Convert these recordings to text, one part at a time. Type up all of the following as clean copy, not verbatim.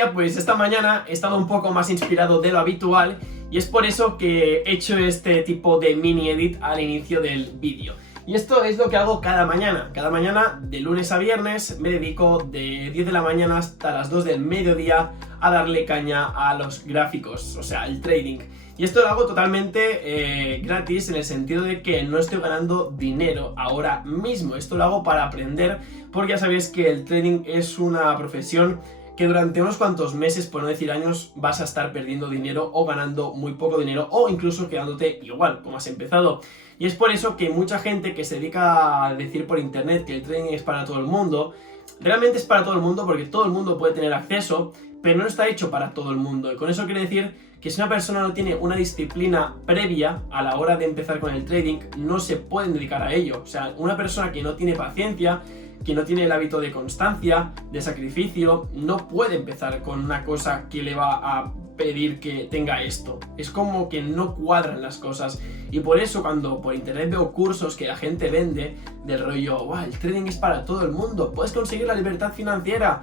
día, pues esta mañana he estado un poco más inspirado de lo habitual y es por eso que he hecho este tipo de mini edit al inicio del vídeo. Y esto es lo que hago cada mañana. Cada mañana, de lunes a viernes, me dedico de 10 de la mañana hasta las 2 del mediodía a darle caña a los gráficos, o sea, el trading. Y esto lo hago totalmente gratis, en el sentido de que no estoy ganando dinero ahora mismo. Esto lo hago para aprender, porque ya sabéis que el trading es una profesión que durante unos cuantos meses, por no decir años, vas a estar perdiendo dinero o ganando muy poco dinero o incluso quedándote igual como has empezado. Y es por eso que mucha gente que se dedica a decir por internet que el trading es para todo el mundo, realmente es para todo el mundo porque todo el mundo puede tener acceso, pero no está hecho para todo el mundo. Y con eso quiere decir que si una persona no tiene una disciplina previa a la hora de empezar con el trading, no se pueden dedicar a ello. O sea, una persona que no tiene paciencia, que no tiene el hábito de constancia, de sacrificio, no puede empezar con una cosa que le va a pedir que tenga esto. Es como que no cuadran las cosas. Y por eso cuando por internet veo cursos que la gente vende del rollo, wow, el trading es para todo el mundo, puedes conseguir la libertad financiera.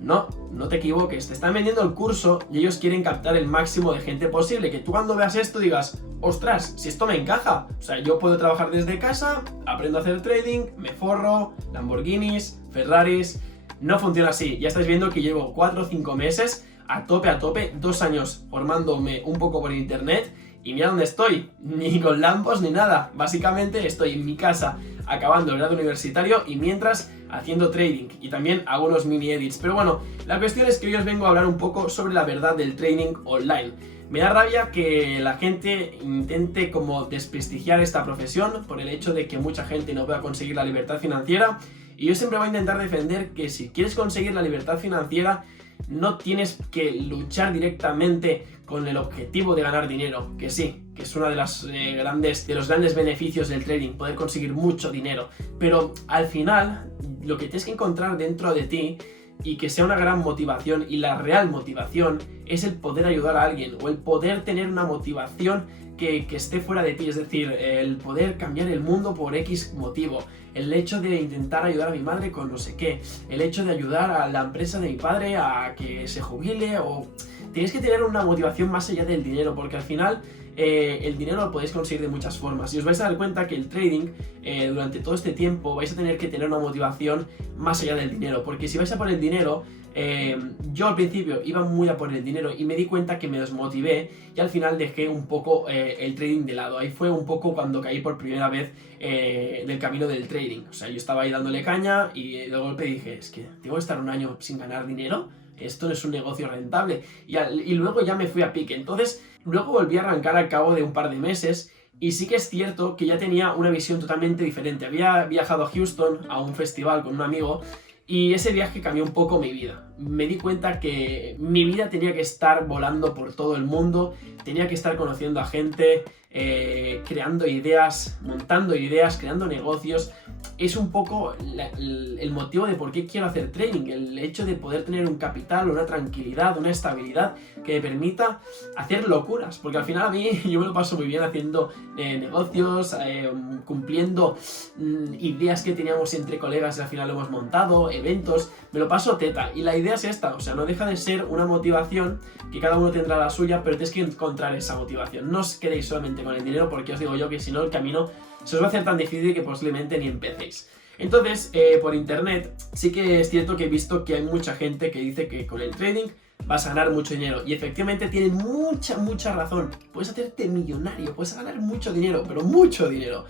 No, no te equivoques, te están vendiendo el curso y ellos quieren captar el máximo de gente posible, que tú cuando veas esto digas, ostras, si esto me encaja, o sea, yo puedo trabajar desde casa, aprendo a hacer trading, me forro, Lamborghinis, Ferraris. No funciona así. Ya estáis viendo que llevo 4 o 5 meses a tope, 2 años formándome un poco por internet y mira dónde estoy, ni con Lambos ni nada. Básicamente estoy en mi casa acabando el grado universitario y mientras haciendo trading, y también hago unos mini edits. Pero bueno, la cuestión es que hoy os vengo a hablar un poco sobre la verdad del trading online. Me da rabia que la gente intente como desprestigiar esta profesión por el hecho de que mucha gente no pueda conseguir la libertad financiera, y yo siempre voy a intentar defender que si quieres conseguir la libertad financiera no tienes que luchar directamente con el objetivo de ganar dinero, que sí, que es uno de los grandes beneficios del trading, poder conseguir mucho dinero, pero al final lo que tienes que encontrar dentro de ti y que sea una gran motivación, y la real motivación, es el poder ayudar a alguien o el poder tener una motivación que esté fuera de ti, es decir, el poder cambiar el mundo por X motivo, el hecho de intentar ayudar a mi madre con no sé qué, el hecho de ayudar a la empresa de mi padre a que se jubile, o tienes que tener una motivación más allá del dinero, porque al final el dinero lo podéis conseguir de muchas formas y os vais a dar cuenta que el trading durante todo este tiempo vais a tener que tener una motivación más allá del dinero, porque si vais a por el dinero, yo al principio iba muy a por el dinero y me di cuenta que me desmotivé y al final dejé un poco el trading de lado. Ahí fue un poco cuando caí por primera vez del camino del trading. O sea, yo estaba ahí dándole caña y de golpe dije, es que tengo que estar un año sin ganar dinero, esto no es un negocio rentable, y luego ya me fui a pique. Entonces luego volví a arrancar al cabo de un par de meses y sí que es cierto que ya tenía una visión totalmente diferente. Había viajado a Houston a un festival con un amigo y ese viaje cambió un poco mi vida. Me di cuenta que mi vida tenía que estar volando por todo el mundo, tenía que estar conociendo a gente, creando ideas, montando ideas, creando negocios. Es un poco el motivo de por qué quiero hacer trading, el hecho de poder tener un capital, una tranquilidad, una estabilidad que me permita hacer locuras, porque al final a mí yo me lo paso muy bien haciendo negocios, cumpliendo ideas que teníamos entre colegas y al final lo hemos montado, eventos, me lo paso teta. Y la idea es esta, o sea, no deja de ser una motivación que cada uno tendrá la suya, pero tienes que encontrar esa motivación. No os quedéis solamente con el dinero, porque os digo yo que si no el camino se os va a hacer tan difícil que posiblemente ni empecéis. Entonces, por internet sí que es cierto que he visto que hay mucha gente que dice que con el trading vas a ganar mucho dinero, y efectivamente tienen mucha razón. Puedes hacerte millonario, puedes ganar mucho dinero, pero mucho dinero.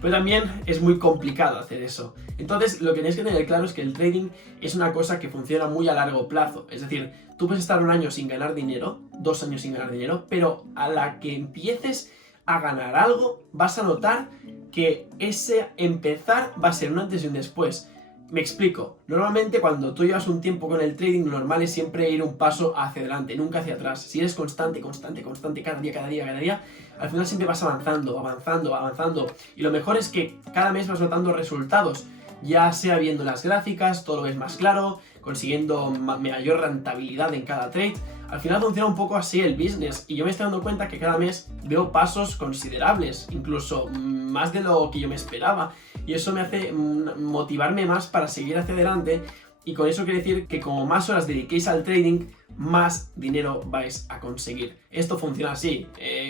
Pero también es muy complicado hacer eso. Entonces lo que tenéis que tener claro es que el trading es una cosa que funciona muy a largo plazo. Es decir, tú puedes estar 1 año sin ganar dinero, 2 años sin ganar dinero, pero a la que empieces a ganar algo vas a notar que ese empezar va a ser un antes y un después. Me explico. Normalmente cuando tú llevas un tiempo con el trading, lo normal es siempre ir un paso hacia adelante, nunca hacia atrás. Si eres constante, cada día, al final siempre vas avanzando. Y lo mejor es que cada mes vas notando resultados, ya sea viendo las gráficas, todo lo ves más claro, consiguiendo mayor rentabilidad en cada trade. Al final funciona un poco así el business, y yo me estoy dando cuenta que cada mes veo pasos considerables, incluso más de lo que yo me esperaba, y eso me hace motivarme más para seguir hacia adelante Y con eso quiere decir que como más horas dediquéis al trading, más dinero vais a conseguir. Esto funciona así,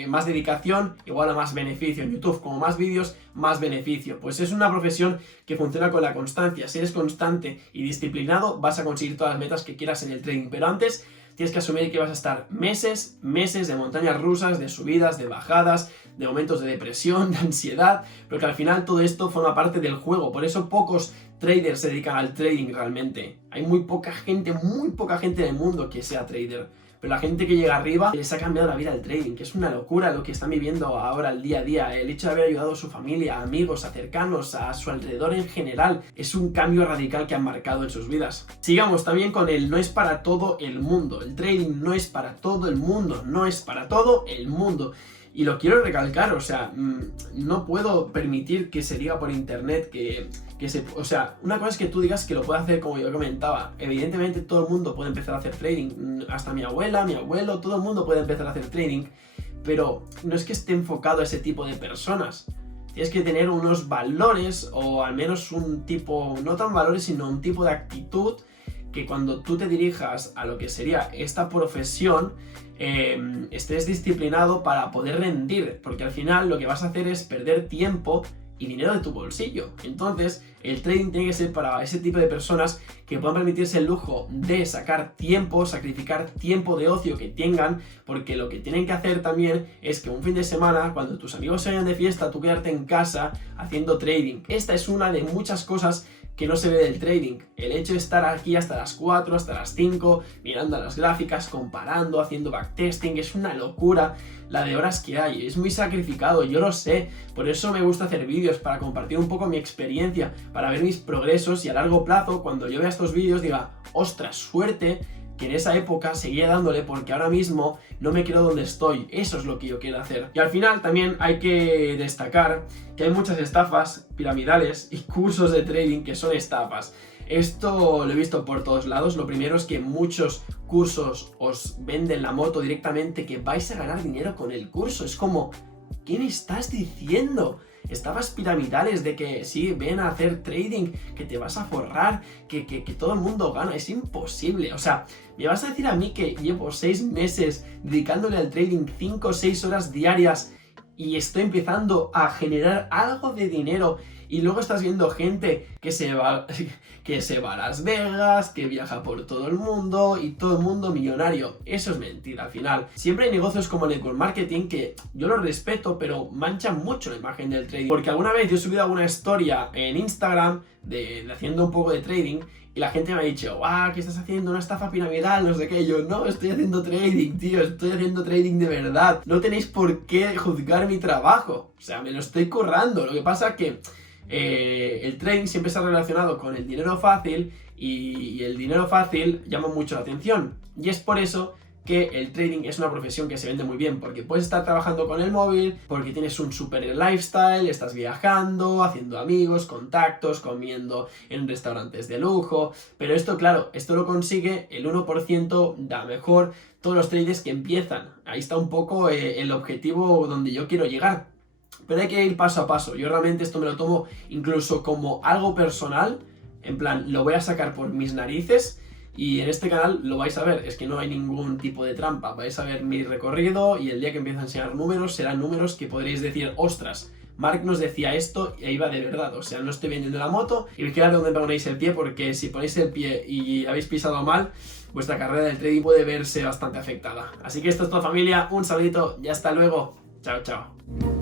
más dedicación igual a más beneficio. En YouTube, como más vídeos, más beneficio. Pues es una profesión que funciona con la constancia. Si eres constante y disciplinado, vas a conseguir todas las metas que quieras en el trading. Pero antes tienes que asumir que vas a estar meses de montañas rusas, de subidas, de bajadas, de momentos de depresión, de ansiedad, pero que al final todo esto forma parte del juego. Por eso pocos traders se dedican al trading realmente. Hay muy poca gente en el mundo que sea trader. Pero la gente que llega arriba les ha cambiado la vida el trading, que es una locura lo que están viviendo ahora el día a día. El hecho de haber ayudado a su familia, amigos, a cercanos, a su alrededor en general, es un cambio radical que han marcado en sus vidas. Sigamos también con el no es para todo el mundo. El trading no es para todo el mundo, no es para todo el mundo. Y lo quiero recalcar, o sea, no puedo permitir que se diga por internet o sea, una cosa es que tú digas que lo puede hacer como yo comentaba. Evidentemente todo el mundo puede empezar a hacer trading, hasta mi abuela, mi abuelo, todo el mundo puede empezar a hacer trading, pero no es que esté enfocado a ese tipo de personas. Tienes que tener unos valores, o al menos un tipo, no tan valores, sino un tipo de actitud que cuando tú te dirijas a lo que sería esta profesión, estés disciplinado para poder rendir, porque al final lo que vas a hacer es perder tiempo y dinero de tu bolsillo. Entonces el trading tiene que ser para ese tipo de personas que puedan permitirse el lujo de sacar tiempo, sacrificar tiempo de ocio que tengan, porque lo que tienen que hacer también es que un fin de semana, cuando tus amigos se vayan de fiesta, tú quedarte en casa haciendo trading. Esta es una de muchas cosas que no se ve del trading. El hecho de estar aquí hasta las 4, hasta las 5, mirando las gráficas, comparando, haciendo backtesting, es una locura la de horas que hay. Es muy sacrificado, yo lo sé. Por eso me gusta hacer vídeos, para compartir un poco mi experiencia, para ver mis progresos y a largo plazo, cuando yo vea estos vídeos, diga, ostras, suerte que en esa época seguía dándole, porque ahora mismo no me quedo donde estoy. Eso es lo que yo quiero hacer. Y al final también hay que destacar que hay muchas estafas piramidales y cursos de trading que son estafas. Esto lo he visto por todos lados. Lo primero es que muchos cursos os venden la moto directamente, que vais a ganar dinero con el curso. Es como, ¿qué me estás diciendo? Estafas piramidales de que sí, ven a hacer trading, que te vas a forrar, que todo el mundo gana. Es imposible. O sea, me vas a decir a mí que llevo 6 meses dedicándole al trading 5 o 6 horas diarias y estoy empezando a generar algo de dinero, y luego estás viendo gente que se va a Las Vegas, que viaja por todo el mundo y todo el mundo millonario? Eso es mentira al final. Siempre hay negocios como el network marketing que yo los respeto, pero manchan mucho la imagen del trading. Porque alguna vez yo he subido alguna historia en Instagram de haciendo un poco de trading, y la gente me ha dicho, ¡guau! ¿Qué estás haciendo? Una estafa piramidal, no sé qué. Y yo, no, estoy haciendo trading, tío, estoy haciendo trading de verdad. No tenéis por qué juzgar mi trabajo. O sea, me lo estoy currando. Lo que pasa es que el trading siempre está relacionado con el dinero fácil, y el dinero fácil llama mucho la atención. Y es por eso que el trading es una profesión que se vende muy bien, porque puedes estar trabajando con el móvil, porque tienes un super lifestyle, estás viajando, haciendo amigos, contactos, comiendo en restaurantes de lujo. Pero esto, claro, esto lo consigue el 1% de a mejor todos los traders que empiezan. Ahí está un poco el objetivo donde yo quiero llegar. Pero hay que ir paso a paso. Yo realmente esto me lo tomo incluso como algo personal, en plan, lo voy a sacar por mis narices. Y en este canal lo vais a ver, es que no hay ningún tipo de trampa. Vais a ver mi recorrido, y el día que empiece a enseñar números, serán números que podréis decir, ostras, Mark nos decía esto y ahí va de verdad. O sea, no estoy vendiendo la moto. Y vigilad dónde ponéis el pie, porque si ponéis el pie y habéis pisado mal, vuestra carrera del trading puede verse bastante afectada. Así que esto es todo, familia, un saludito y hasta luego. Chao, chao.